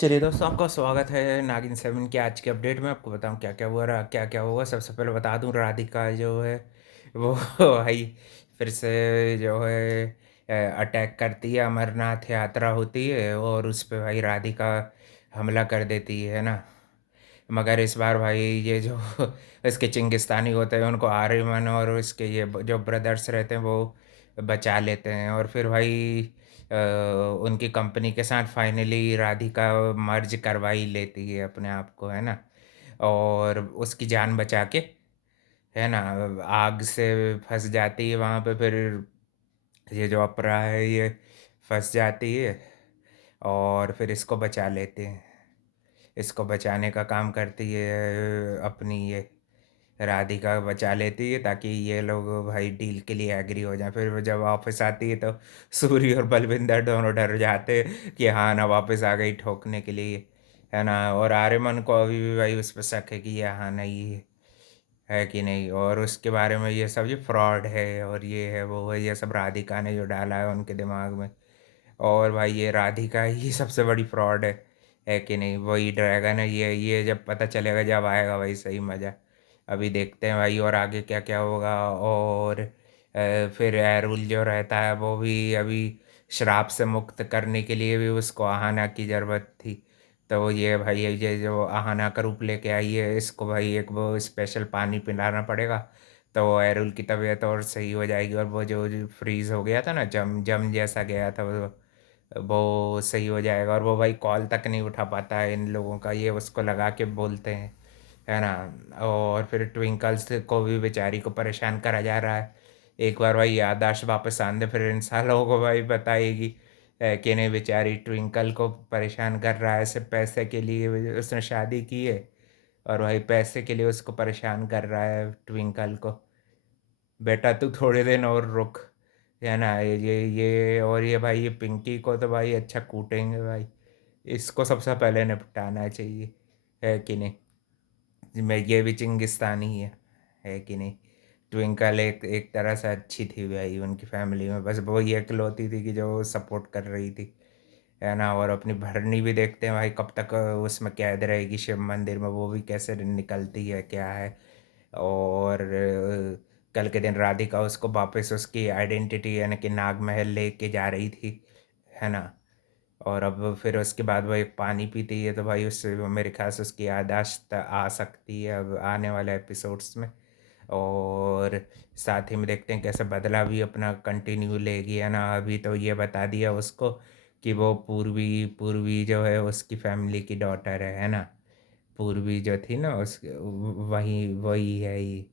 चलिए दोस्तों, आपका स्वागत है नागिन 7 के आज के अपडेट में। आपको बताऊँ क्या-क्या हुआ क्या-क्या होगा। सबसे पहले बता दूँ, राधिका जो है वो भाई फिर से जो है अटैक करती है। अमरनाथ यात्रा होती है और उस पे भाई राधिका हमला कर देती है ना। मगर इस बार भाई ये जो इसके चिंगिस्तानी होते हैं उनको आर्यमन और इसके ये जो ब्रदर्स रहते हैं वो बचा लेते हैं। और फिर भाई अ, उनकी कंपनी के साथ फाइनली राधिका मर्ज करवा ही लेती है अपने आप को, है ना। और उसकी जान बचा के, है ना, आग से फंस जाती है वहाँ पे। फिर ये जो अपरा है ये फंस जाती है और फिर इसको बचा लेते हैं। इसको बचाने का काम करती है अपनी ये राधिका बचा लेती है ताकि ये लोग भाई डील के लिए एग्री हो जाएं। फिर वो जब वापस आती है तो सूरी और बलविंदर दोनों डर जाते हैं कि हाँ ना, वापस आ गई ठोकने के लिए, है ना। और आर्यमन को अभी भी भाई उस पर शक है कि ये हाँ नहीं है कि नहीं, और उसके बारे में ये सब ये फ्रॉड है और ये है वो है, ये सब राधिका ने जो डाला है उनके दिमाग में। और भाई ये राधिका ही सबसे बड़ी फ्रॉड है कि नहीं। वही ड्रैगन है ये जब पता चलेगा, जब आएगा भाई सही मज़ा। अभी देखते हैं भाई और आगे क्या क्या होगा। और फिर एरुल जो रहता है वो भी अभी श्राप से मुक्त करने के लिए भी उसको आहाना की ज़रूरत थी। तो ये भाई ये जो आहाना का रूप लेके आई है, इसको भाई एक वो स्पेशल पानी पिलाना पड़ेगा। तो एरुल की तबीयत और सही हो जाएगी और वो जो फ्रीज़ हो गया था ना, जम जम जैसा गया था वो सही हो जाएगा। और वो भाई कॉल तक नहीं उठा पाता है इन लोगों का, ये उसको लगा के बोलते हैं, है ना। और फिर ट्विंकल्स को भी बेचारी को परेशान करा जा रहा है। एक बार भाई याददाश्त वापस आने दे, फिर इन सालों को भाई बताएगी कि नहीं, बेचारी ट्विंकल को परेशान कर रहा है सिर्फ पैसे के लिए। उसने शादी की है और भाई पैसे के लिए उसको परेशान कर रहा है ट्विंकल को। बेटा तू थोड़े दिन और रुक, है ना। ये और ये भाई ये पिंकी को तो भाई अच्छा कूटेंगे भाई। इसको सबसे पहले निपटाना चाहिए, है कि नहीं। मैं ये भी चिंगिस्तानी है कि नहीं। ट्विंकल एक एक तरह से अच्छी थी भाई उनकी फैमिली में, बस वो ये इकलौती थी कि जो सपोर्ट कर रही थी, है ना। और अपनी भरनी भी देखते हैं भाई कब तक उसमें कैद रहेगी शिव मंदिर में, वो भी कैसे निकलती है क्या है। और कल के दिन राधिका उसको वापस उसकी आइडेंटिटी यानी कि नागमहल लेके जा रही थी, है ना। और अब फिर उसके बाद वो एक पानी पीती है तो भाई उससे वो मेरे ख्याल से उसकी याददाश्त आ सकती है अब आने वाले एपिसोड्स में। और साथ ही में देखते हैं कैसे बदला भी अपना कंटिन्यू लेगी, है ना। अभी तो ये बता दिया उसको कि वो पूर्वी पूर्वी जो है उसकी फैमिली की डॉटर है ना। पूर्वी जो थी ना उस वही वही है ही।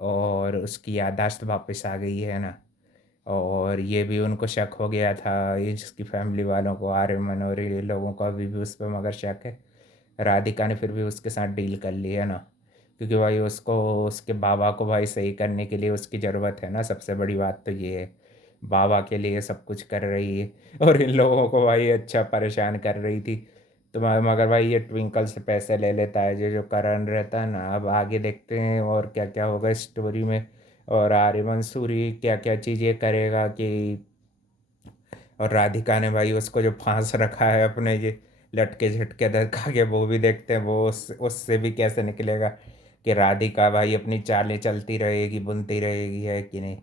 और उसकी याददाश्त वापस आ गई है ना। और ये भी उनको शक हो गया था, ये जिसकी फैमिली वालों को, आर्यमन और ये लोगों को अभी भी उस पर मगर शक है। राधिका ने फिर भी उसके साथ डील कर ली है ना, क्योंकि भाई उसको उसके बाबा को भाई सही करने के लिए उसकी ज़रूरत है ना। सबसे बड़ी बात तो ये है, बाबा के लिए सब कुछ कर रही है और इन लोगों को भाई अच्छा परेशान कर रही थी। तो मगर भाई ये ट्विंकल से पैसे ले लेता है जो जो करण रहता है ना। अब आगे देखते हैं और क्या क्या होगा स्टोरी में। और आर्यमन सूरी क्या क्या चीज़ें करेगा कि। और राधिका ने भाई उसको जो फांस रखा है अपने ये लटके झटके धक्का के, वो भी देखते हैं वो उससे भी कैसे निकलेगा। कि राधिका भाई अपनी चालें चलती रहेगी बुनती रहेगी, है कि नहीं।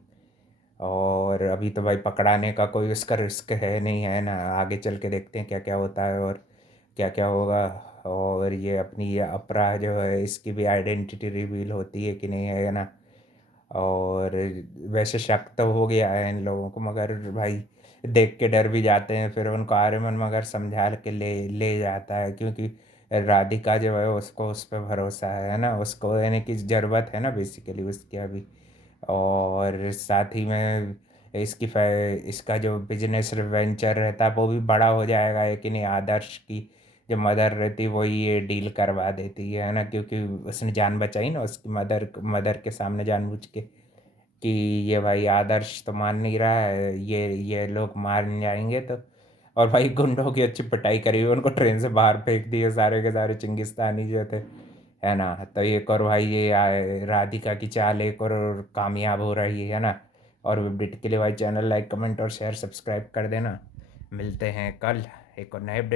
और अभी तो भाई पकड़ाने का कोई उसका रिस्क है नहीं, है ना। आगे चल के देखते हैं क्या क्या होता है और क्या क्या होगा। और ये अपनी ये अपराध जो है इसकी भी आइडेंटिटी रिवील होती है कि नहीं, है ना। और वैसे शक तो हो गया है इन लोगों को, मगर भाई देख के डर भी जाते हैं। फिर उनको आर्यमन मगर समझा के ले ले जाता है, क्योंकि राधिका जो है उसको उस पर भरोसा है ना। उसको यानी कि ज़रूरत है ना बेसिकली उसकी अभी। और साथ ही में इसका जो बिजनेस वेंचर रहता है वो भी बड़ा हो जाएगा, है कि नहीं। आदर्श की जो मदर रहती है वही ये डील करवा देती है ना, क्योंकि उसने जान बचाई ना उसकी मदर मदर के सामने जानबूझ के कि ये भाई आदर्श तो मान नहीं रहा है, ये लोग मान जाएंगे तो। और भाई गुंडों की अच्छी पिटाई करी हुई, उनको ट्रेन से बाहर फेंक दिए सारे के सारे चिंगिस्तानी जो थे, है ना। तो एक और भाई ये राधिका की चाल एक और कामयाब हो रही है ना। और अपडेट के लिए भाई चैनल लाइक कमेंट और शेयर सब्सक्राइब कर देना। मिलते हैं कल एक और नए अपडेट।